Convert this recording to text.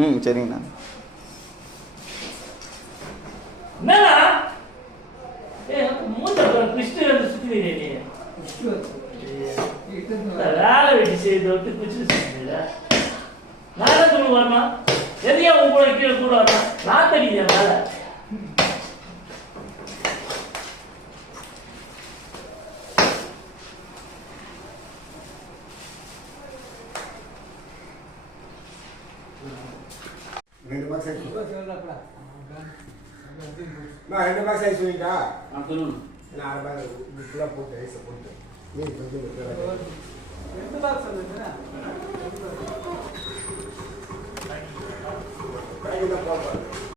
ம் சரிங்கண்ணா. என்னண்ணா வேலை வெட்டி செய்து விட்டு குச்சி நான் சொல்லு வரணும். எதையா உங்க கூட கீழே கூட வரணும். நான் தெரியுது வேலை. நான் 2 பாக்ஸ் ஐஸ் வாங்கிட்டா நான் சொல்லணும். நான் 6 பாக்ஸ் ஃபுல்லா போட்டு ஐஸ் போட்டு நீ கொஞ்சம் 2 பாக்ஸ் வந்துச்சுனா பாக்கெட்ல போடுறேன்.